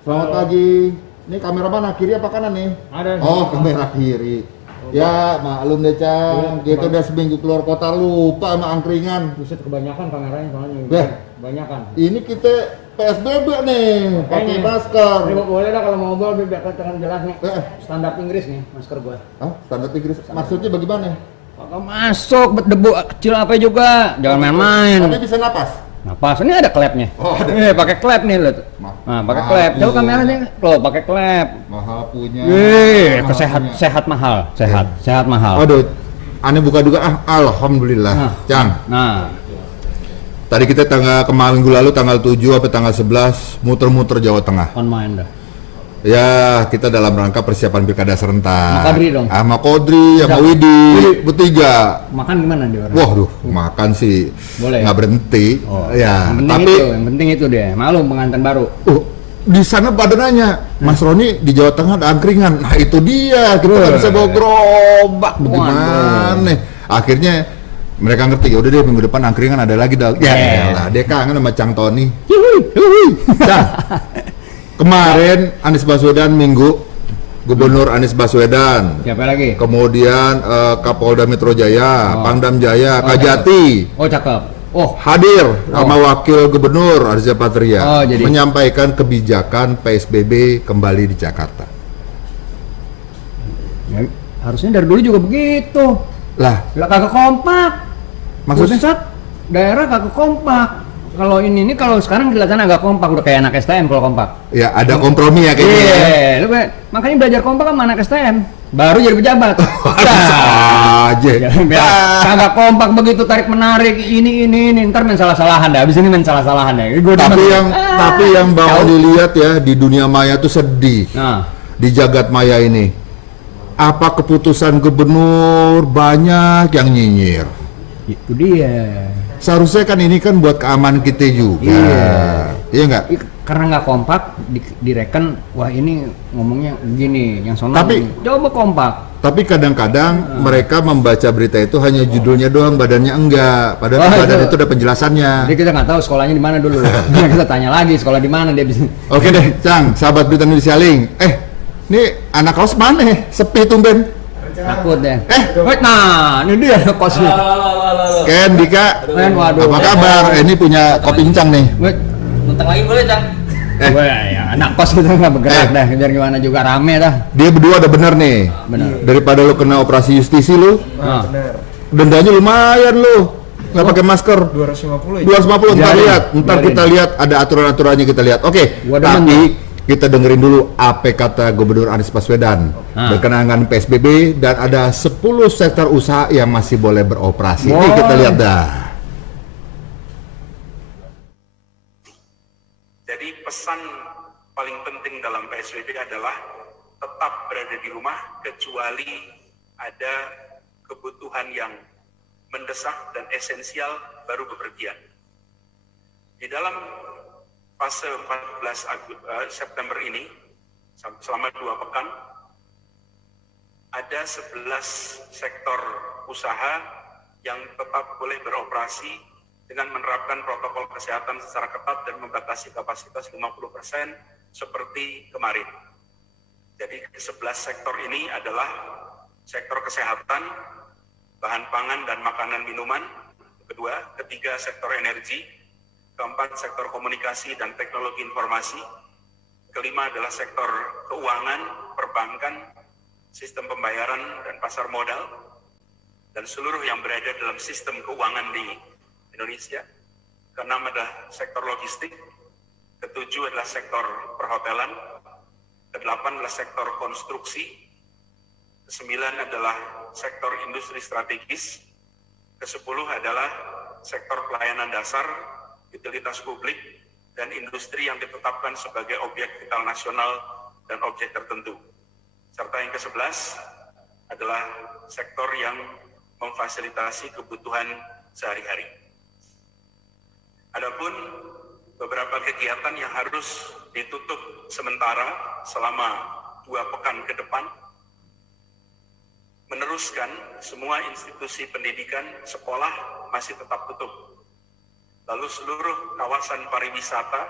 Selamat pagi. Ini kamera mana? Kiri apa kanan nih? Ada. Oh, kamera kiri. Ya, maklum deh, Cang. Kita udah seminggu keluar kota lupa sama angkringan. Buset, kebanyakan kameranya soalnya. Ya. Kebanyakan. Ini kita PSBB nih, pakai masker. Ini boleh dah kalau mau ngobrol biar kelihatan jelas nih. Standar Inggris nih masker gua. Hah? Standar Inggris. Maksudnya bagaimana? Kalau masuk debu kecil apa juga, jangan main-main. Tapi bisa napas. Napas, ini ada klepnya. Oh, ada. Pakai klep nih lo. Nah, pakai klep. Coba kameranya lo pakai klep. Mahal punya. Sehat mahal, sehat mahal. Aduh, aneh buka juga alhamdulillah. Cang. Nah, Tadi kita minggu lalu tanggal 7 atau tanggal 11 muter-muter Jawa Tengah. on main dah. Ya, kita dalam rangka persiapan pilkada serentak. Sama Kodri dong? Sama Kodri, sama Widi, bertiga. Makan gimana di orang? Waduh, makan sih Boleh. nggak berhenti. Oh, Ya, yang penting itu deh. Maklum pengantin baru. Di sana pada nanya, Mas Roni di Jawa Tengah ada angkringan. Nah itu dia, kita nggak bisa bawa gerobak. Bagaimana? Akhirnya mereka ngerti, udah deh minggu depan angkringan ada lagi dah. Ya lah, dia kangen sama Cang Tony. Cang, kemarin Anies Baswedan minggu, Gubernur Anies Baswedan. Siapa lagi? Kemudian Kapolda Metro Jaya, Pangdam Jaya, Kajati. Oh cakep. Oh Hadir sama Wakil Gubernur Arza Patria jadi menyampaikan kebijakan PSBB kembali di Jakarta. Ya, harusnya dari dulu juga begitu. Lah kagak kompak. Maksudnya? Pusat daerah kagak kompak. Kalau ini kalau sekarang kelihatan agak kompak, udah kayak anak STM kalau kompak. Ya ada kompromi ya kayaknya. Iya, makanya belajar kompak sama anak STM. Baru jadi pejabat. Bisa aja. Kagak kompak begitu tarik menarik ini ntar main salah-salahan dah. Abis ini main salah-salahan ya. Tapi yang bawa dilihat ya di dunia maya tuh sedih. Nah, di jagat maya ini. Apa keputusan gubernur banyak yang nyinyir. itu dia. Seharusnya kan ini kan buat keamanan kita juga. Iya nggak? Karena nggak kompak direken, wah ini ngomongnya begini, yang sono coba kompak. Tapi kadang-kadang mereka membaca berita itu hanya judulnya doang, badannya enggak. Padahal badan itu ada penjelasannya. Jadi kita nggak tahu sekolahnya di mana dulu. Kita tanya lagi sekolah di mana dia bisa. Oke deh, Cang, sahabat Berita Indonesia Link. Ini anak kaos mana? Sepi tumben. Takut deh. Nah, ini dia kosnya. Ken, Dika, waduh. apa kabar? Ini punya kopi incang nih. Nuntang lagi boleh, Cang? Ya, anak kos itu nggak bergerak dah, biar gimana juga rame dah. Dia berdua udah bener nih. Bener. Daripada lu kena operasi justisi lu, dendanya lumayan lu. Nggak pakai masker. 250 ya? 250, ntar kita lihat ada aturan-aturannya kita lihat. Oke, tapi kita dengerin dulu apa kata Gubernur Anies Baswedan berkenaan dengan PSBB dan ada 10 sektor usaha yang masih boleh beroperasi. Ini kita lihat dah. Jadi pesan paling penting dalam PSBB adalah tetap berada di rumah kecuali ada kebutuhan yang mendesak dan esensial baru bepergian. Di dalam fase 14 September ini, selama 2 pekan, ada 11 sektor usaha yang tetap boleh beroperasi dengan menerapkan protokol kesehatan secara ketat dan membatasi kapasitas 50% seperti kemarin. Jadi 11 sektor ini adalah sektor kesehatan, bahan pangan dan makanan minuman, ketiga sektor energi, keempat sektor komunikasi dan teknologi informasi, kelima adalah sektor keuangan, perbankan, sistem pembayaran dan pasar modal, dan seluruh yang berada dalam sistem keuangan di Indonesia. Keenam adalah sektor logistik, ketujuh adalah sektor perhotelan, kedelapan adalah sektor konstruksi, kesembilan adalah sektor industri strategis, kesepuluh adalah sektor pelayanan dasar, utilitas publik, dan industri yang ditetapkan sebagai objek vital nasional dan objek tertentu. Serta yang ke-11 adalah sektor yang memfasilitasi kebutuhan sehari-hari. Adapun beberapa kegiatan yang harus ditutup sementara selama 2 pekan ke depan, meneruskan semua institusi pendidikan, sekolah masih tetap tutup. Lalu seluruh kawasan pariwisata,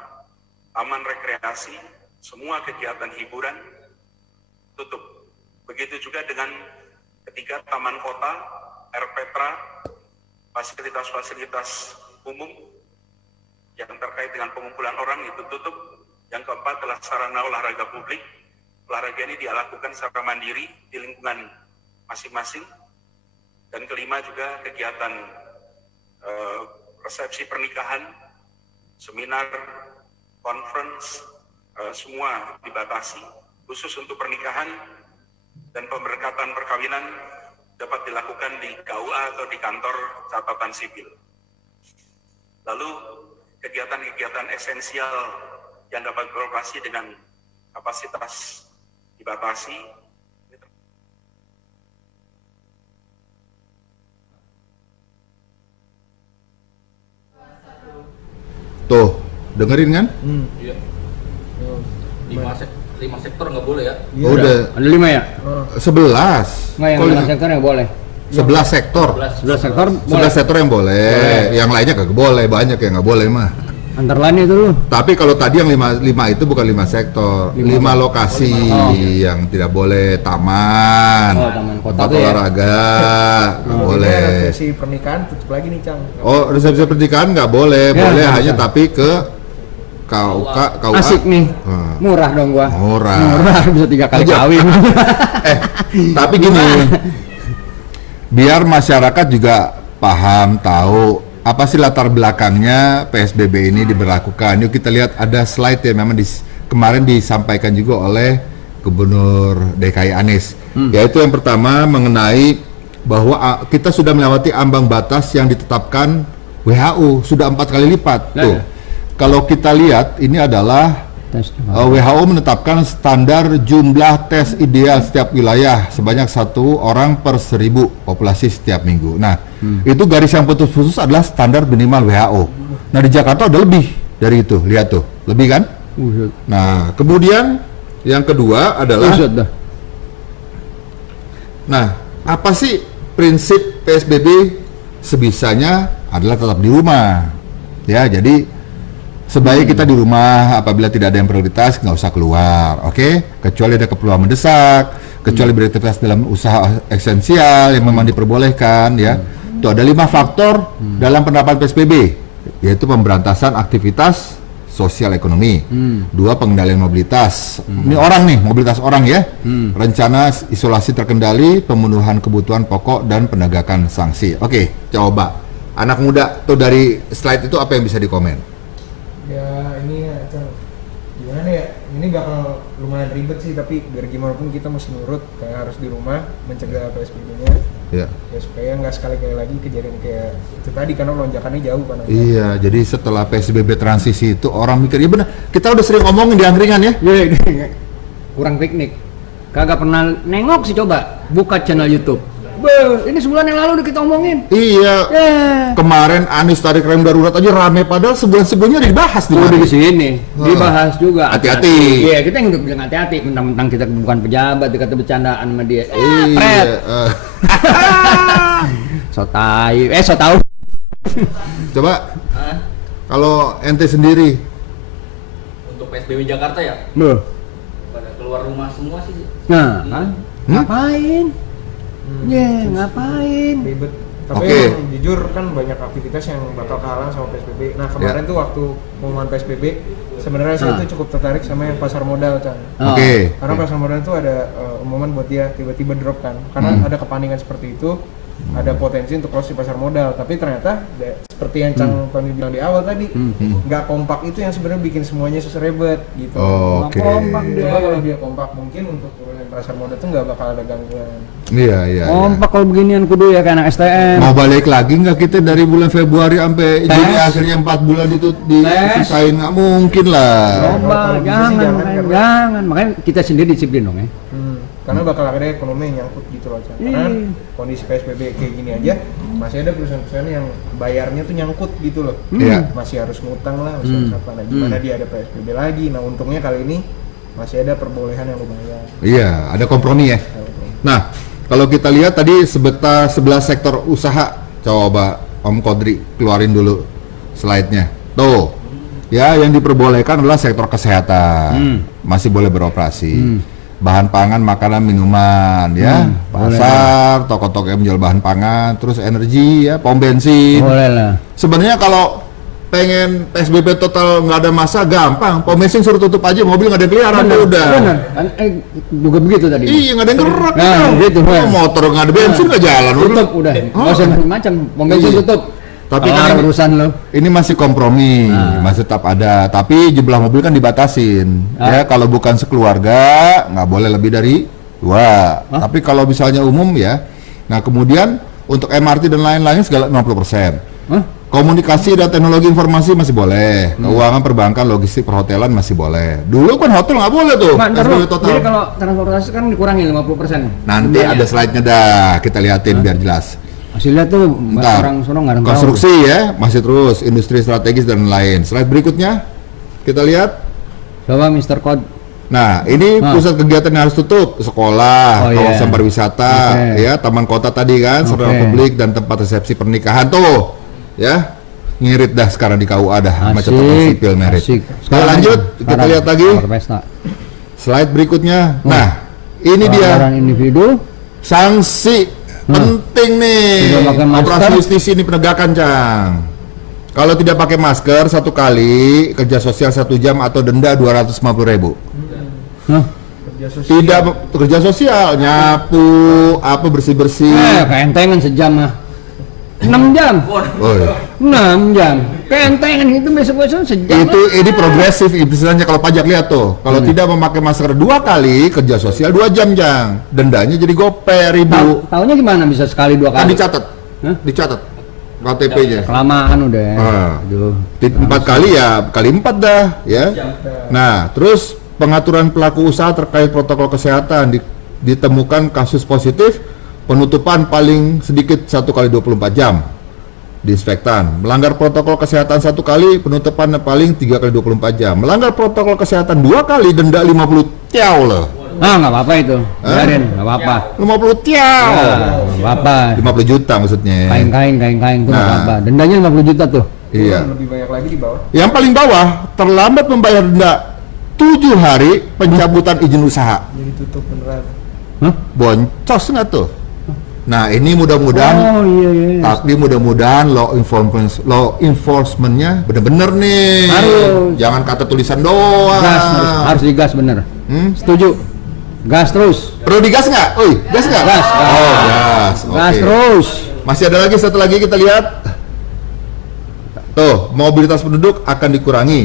taman rekreasi, semua kegiatan hiburan tutup. Begitu juga dengan ketiga taman kota, RPtra, fasilitas-fasilitas umum yang terkait dengan pengumpulan orang itu tutup. Yang keempat adalah sarana olahraga publik. Olahraga ini dilakukan secara mandiri di lingkungan masing-masing. Dan kelima juga kegiatan resepsi pernikahan, seminar, conference, semua dibatasi. Khusus untuk pernikahan dan pemberkatan perkawinan dapat dilakukan di KUA atau di kantor catatan sipil. Lalu kegiatan-kegiatan esensial yang dapat beroperasi dengan kapasitas dibatasi. Tuh, dengerin kan? Iya. Lima sektor nggak boleh ya? Iya. Udah. Ada 5 ya? 11. Nggak, yang 5 sektor yang boleh. 11 sektor. 11 sektor 11 sektor yang boleh. Yang lainnya kagak boleh, banyak yang nggak boleh mah. Antara lain itu lu. Tapi kalau tadi yang 5 itu bukan 5 sektor, 5 lokasi yang tidak boleh, taman, Taman kota tempat tuh ya. olahraga, nggak boleh. Resepsi pernikahan tutup lagi nih, Cang. Oh, resepsi pernikahan nggak boleh, Ya, boleh nggak hanya bisa. tapi ke KUA. Asik nih. Hmm. Murah dong gua. Murah. Bisa 3 kali Aja. kawin. Tapi gini, biar masyarakat juga paham, tahu apa sih latar belakangnya PSBB ini diberlakukan. Yuk kita lihat, ada slide yang memang kemarin disampaikan juga oleh Gubernur DKI Anies. Yaitu yang pertama mengenai bahwa kita sudah melewati ambang batas yang ditetapkan WHO, sudah 4 kali lipat. Ya, Tuh. ya. Kalau kita lihat ini adalah WHO menetapkan standar jumlah tes ideal setiap wilayah sebanyak 1 orang per 1.000 populasi setiap minggu. Nah, itu garis yang putus-putus adalah standar minimal WHO. Nah, di Jakarta ada lebih dari itu. Lihat tuh, lebih kan? Nah, kemudian yang kedua adalah nah, apa sih prinsip PSBB? Sebisanya adalah tetap di rumah. Ya, jadi sebaiknya kita di rumah, apabila tidak ada yang prioritas nggak usah keluar, oke? Kecuali ada keperluan mendesak, kecuali beraktivitas dalam usaha esensial yang memang diperbolehkan, ya. Itu ada 5 faktor dalam penerapan PSBB, yaitu pemberantasan aktivitas sosial ekonomi, 2 pengendalian mobilitas, ini orang nih, mobilitas orang ya, rencana isolasi terkendali, pemenuhan kebutuhan pokok dan penegakan sanksi. Oke, coba anak muda tuh dari slide itu apa yang bisa dikomen? Ya ini ya, Cang. Gimana ya? Ini bakal lumayan ribet sih, tapi biar gimana pun kita mesti nurut, kayak harus di rumah mencegah PSBB-nya. Ya. Ya supaya nggak sekali-kali lagi kejadian kayak itu tadi, karena lonjakannya jauh kan. Iya, jadi setelah PSBB transisi itu orang mikir, ya benar, kita udah sering ngomongin di angkringan ya. Kurang piknik. Kagak pernah nengok sih, coba buka channel YouTube. Ini sebulan yang lalu udah kita omongin. Iya. Kemarin Anies tarik rem darurat aja rame, padahal sebulan sebelumnya dibahas di Udah di sini dibahas juga. Hati-hati. Iya, kita yang udah bilang hati-hati, mentang-mentang kita bukan pejabat, dikata bercandaan sama dia. Iya. So tahu. Coba kalau ente sendiri, Untuk PSBB Jakarta ya, Loh. pada keluar rumah semua sih. Nah, kan? Ngapain? Ngapain? Ribet. Tapi Oke. emang jujur kan banyak aktivitas yang bakal kalah sama PSBB. Nah kemarin tuh waktu pengumuman PSBB, sebenarnya saya tuh cukup tertarik sama yang pasar modal, Cang. Oke. Karena pasar modal itu ada umuman buat dia tiba-tiba drop kan. Karena ada kepanikan seperti itu, ada potensi untuk loss di pasar modal. Tapi ternyata seperti yang Cang Tony bilang di awal tadi, nggak kompak itu yang sebenarnya bikin semuanya seserebet gitu. Oke. Kompak dia. Coba kalau dia kompak, mungkin untuk turunin pasar modal tuh nggak bakal ada gangguan. Iya. Kompak kalau beginian kudu ya kayak anak STM. Mau balik lagi nggak kita dari bulan Februari sampai Juni, akhirnya 4 bulan itu disisain? Nggak mungkin lah. Coba, Kalau bisa sih jangan. Makanya kita sendiri disiplin dong ya. Karena bakal ada ekonomi yang nyangkut gitu loh, Cang. Karena kondisi PSBB kayak gini aja, masih ada perusahaan-perusahaan yang bayarnya tuh nyangkut gitu loh. Iya. Masih harus ngutang lah, masih harus apa. Nah, gimana dia ada PSBB lagi? Nah, untungnya kali ini masih ada perbolehan yang lumayan. Iya, ada kompromi ya. Nah, kalau kita lihat tadi 11 sektor usaha, coba Om Kodri keluarin dulu slide-nya. Tuh, Ya, yang diperbolehkan adalah sektor kesehatan. Masih boleh beroperasi. Bahan pangan, makanan, minuman, ya. Pasar, toko-toko yang menjual bahan pangan, terus energi, ya, pom bensin. Boleh lah. Sebenarnya kalau pengen PSBB total nggak ada masa, gampang. Pom bensin suruh tutup aja, mobil nggak ada yang keliaran, udah. Bener. Juga begitu tadi. Iya, nggak ada yang gerak. Nah, gitu, Oh, motor nggak ada bensin nggak jalan. Tutup udah. Nggak usah macam-macam. Pom bensin Iya. tutup. Tapi Kelar kan urusan lo. ini masih kompromi, masih tetap ada. Tapi jumlah mobil kan dibatasin. Ya, kalau bukan sekeluarga nggak boleh lebih dari 2. Tapi kalau misalnya umum ya. Nah, kemudian untuk MRT dan lain-lain segala 50%. Komunikasi dan teknologi informasi masih boleh. Keuangan, perbankan, logistik, perhotelan masih boleh. Dulu kan hotel nggak boleh tuh. Nggak, ntar PSBB lo. total. Jadi kalau transportasi kan dikurangi 50%. Nanti ada slide-nya dah, kita liatin biar jelas. Masih lihat tuh Bentar. orang sono nggak ada yang tahu. Konstruksi ya, masih terus, industri strategis dan lain. Slide berikutnya, kita lihat. Coba Mr. Code. Nah, ini pusat kegiatan yang harus tutup, sekolah, Oh, iya. kawasan pariwisata, Oke. ya, taman kota tadi kan, sarana Oke. publik dan tempat resepsi pernikahan tuh, ya, ngirit dah sekarang di KUA dah, sama catatan sipil merit. asik. Oke, lanjut, kita sekarang lihat lagi, pesta. slide berikutnya. Nah, ini dia Orang individu. sanksi penting nih, Tidak pakai masker. operasi justisi ini penegakan, Cang. Kalau tidak pakai masker 1 kali, kerja sosial 1 jam atau denda 250.000. Hah? Kerja sosial. Tidak kerja sosial, nyapu, apa bersih-bersih. Keentengan sejam mah. 6 jam. Oh, iya. 6 jam. Keentengan itu besok-besok sejam. Ini progresif istilahnya kalau pajak, lihat tuh. Kalau tidak memakai masker 2 kali, kerja sosial 2 jam, Jang. Dendanya jadi gope ribu. Taunya gimana bisa sekali 2 Kan kali? dicatat. Hah? Dicatat KTP-nya. Kelamaan udah. Ah. Aduh. 4 kali ya, kali 4 dah, ya. Nah, terus pengaturan pelaku usaha terkait protokol kesehatan ditemukan kasus positif, penutupan paling sedikit 1 kali 24 jam. Disinfektan. Melanggar protokol kesehatan 1 kali, penutupan paling 3 kali 24 jam. Melanggar protokol kesehatan 2 kali, denda 50 tiau loh. Ah, nggak apa-apa itu. Biarin, nggak apa-apa. 50 tiau. Nggak apa-apa. 50 juta maksudnya. Kain-kain tuh nggak Nah. apa-apa. Dendanya 50 juta tuh. Iya. Lebih banyak lagi di bawah. Yang paling bawah, terlambat membayar denda 7 hari pencabutan izin usaha. Jadi tutup beneran. Hah? Boncos nggak tuh? Nah, ini mudah-mudahan, Oh iya. tapi mudah-mudahan law enforcement-nya bener-bener nih. Harus. Jangan kata tulisan doang. Gas harus digas bener. Setuju. Gas terus. Perlu digas nggak? Oi, gas nggak? Gas. Oh, gas. Gas Oke. terus. Masih ada lagi, satu lagi kita lihat. Tuh, mobilitas penduduk akan dikurangi.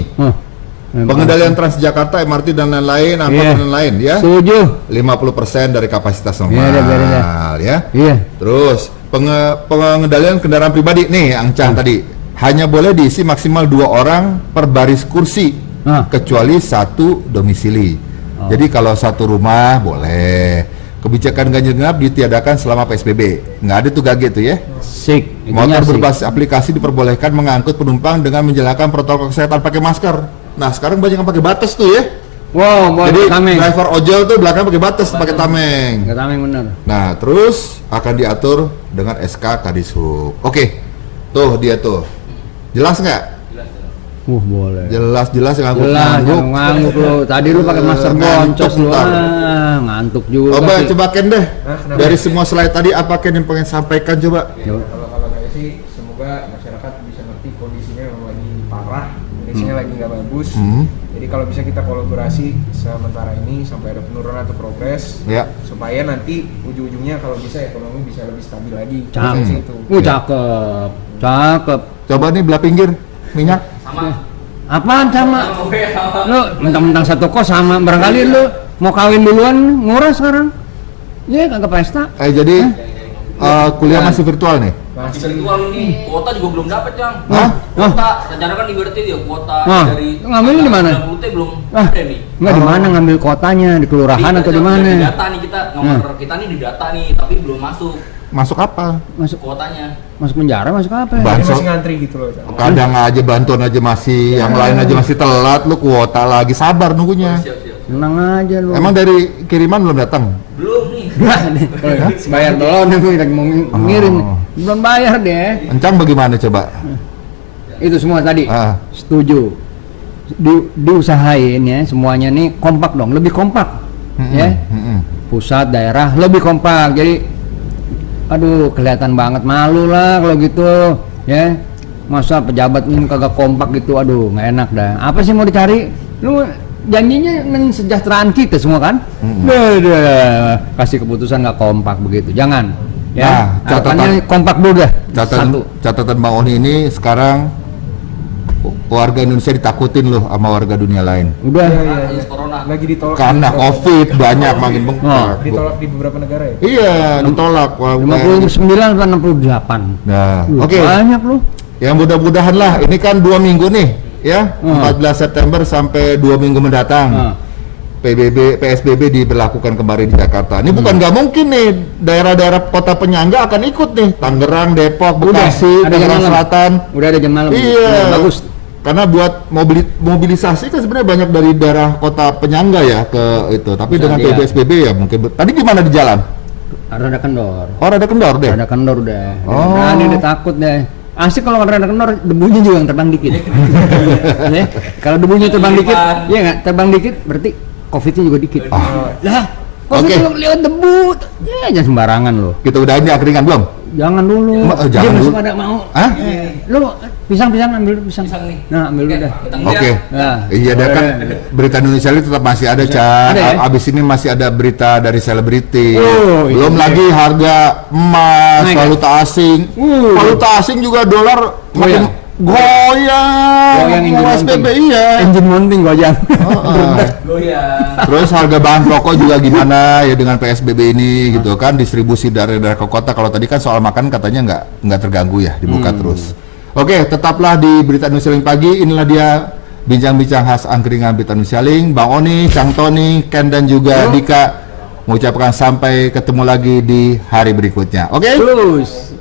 Pengendalian Transjakarta, MRT dan lain-lain, angkutan Iya. dan lain ya. Setuju. 50% dari kapasitas normal, Iya, biarin ya. ya. Iya. Terus pengendalian kendaraan pribadi nih, Angcang tadi hanya boleh diisi maksimal 2 orang per baris kursi, kecuali 1 domisili. Jadi kalau 1 rumah boleh. Kebijakan ganjil genap ditiadakan selama PSBB. Nggak ada tuh gage tuh ya. Sik. Motor berbasis aplikasi diperbolehkan mengangkut penumpang dengan menjalankan protokol kesehatan pakai masker. Nah, sekarang banyak yang pakai batas tuh ya. Wow, boleh Jadi tameng. driver ojol tuh belakang pakai batas, pakai tameng. Nggak tameng bener. Nah, terus akan diatur dengan SK Kadishub. Oke, tuh dia tuh. Jelas nggak? Boleh. Jelas yang Jelas, ngangguk-ngangguk. jangan ngangguk lu. Tadi lu pakai masker Ngantuk boncos lu. ntar. Ngantuk juga. Coba Ken deh. kenapa? Dari semua slide tadi apa Ken yang pengen sampaikan coba? Kalau saya sih semoga masyarakat bisa ngerti kondisinya yang lagi parah, kondisinya lagi nggak bagus. Jadi kalau bisa kita kolaborasi sementara ini sampai ada penurunan atau progres, Ya. supaya nanti ujung-ujungnya kalau bisa ekonomi bisa lebih stabil lagi. Cakep. Sih itu. Cakep. Cakep. Coba nih belah pinggir minyak. Apaan sama? Lu mentang-mentang satu kos sama, barangkali lu mau kawin duluan nguras sekarang. Iya, kagak pesta. Jadi kuliah masih virtual nih. Masih virtual nih, kuota juga belum dapat, Cang. Hah? Kuota, rencana kan ibaratnya dia kuota dari Ngambilnya di mana? 90 T belum Ah, ada nih. Enggak di mana ngambil kotanya, di kelurahan atau di mana? Di data nih kita, nomor kita nih di data nih, tapi belum masuk Masuk apa? Masuk kuotanya. masuk penjara, masuk apa ya? Ban- Jadi Bansos. masih ngantri gitu loh. Cak. Kadang aja bantuan aja masih, yang lain aja masih telat, lu kuota lagi, sabar nunggunya. Siap. Tenang aja lu. Emang dari kiriman belum datang? Belum nih. Enggak nih. Bayar dulu nih gue lagi mau ngirim. Belum bayar deh. Encang bagaimana coba? Itu semua tadi. Ah. Setuju. diusahain ya semuanya nih kompak dong, lebih kompak ya. Pusat daerah lebih kompak. Jadi aduh kelihatan banget, malu lah kalau gitu ya. Masa pejabat ini kagak kompak gitu, aduh nggak enak dah. Apa sih mau dicari? Lu janjinya mensejahteraan kita semua kan? Kasih keputusan nggak kompak begitu, jangan. Ya, harapannya kompak dulu dah. Catatan Bang Oni ini sekarang warga Indonesia ditakutin loh sama warga dunia lain. Udah. Iya. Corona. Lagi ditolak. Karena COVID banyak makin bengkak. Ditolak di beberapa negara ya. Iya, ditolak. 59 atau 68. Nah, oke. Banyak lu. Ya mudah-mudahan lah, ini kan 2 minggu nih, ya, 14 September sampai 2 minggu mendatang. PSBB diberlakukan kembali di Jakarta. Ini bukan nggak mungkin nih, daerah-daerah kota penyangga akan ikut nih, Tangerang, Depok, Bekasi, Tangerang Selatan. Udah ada jam malam. Iya, bagus. Karena buat mobilisasi kan sebenarnya banyak dari daerah kota penyangga ya ke itu. Tapi dengan iya. PSBB ya mungkin. Tadi gimana di jalan? Rada kendor. Oh, ada kendor deh. Rada kendor deh. Oh. Nah, ini udah takut deh. Asik kalau rada kendor, debunya juga yang terbang dikit. Ya, kalau debunya terbang dikit, ya nggak terbang dikit berarti COVID-nya juga dikit. Lah, COVID lewat debu, ya jangan sembarangan loh. Kita udah ini angkringan belum? Jangan dulu. Jangan dia dulu. masih pada mau. Hah? Lu pisang ambil pisang. Nih. Nah, ambil dulu dah. Oke. Nah, Iya, ada kan berita Indonesia ini tetap masih ada, Chan. Ada ya? Abis ini masih ada berita dari selebriti. Oh, Belum iya. lagi harga emas, Naik, valuta asing. Valuta asing juga dolar makin goyang. PSBB iya. Engine mounting gojang. Goyang. Terus harga bahan pokok juga gimana ya dengan PSBB ini gitu kan, distribusi dari daerah ke kota. Kalau tadi kan soal makan katanya nggak terganggu ya, dibuka terus. Oke, tetaplah di Berita Indonesia Link Pagi. Inilah dia bincang-bincang khas angkringan Berita Indonesia Link. Bang Oni, Kang Tony, Ken dan juga Dika mengucapkan sampai ketemu lagi di hari berikutnya. Oke? Terus.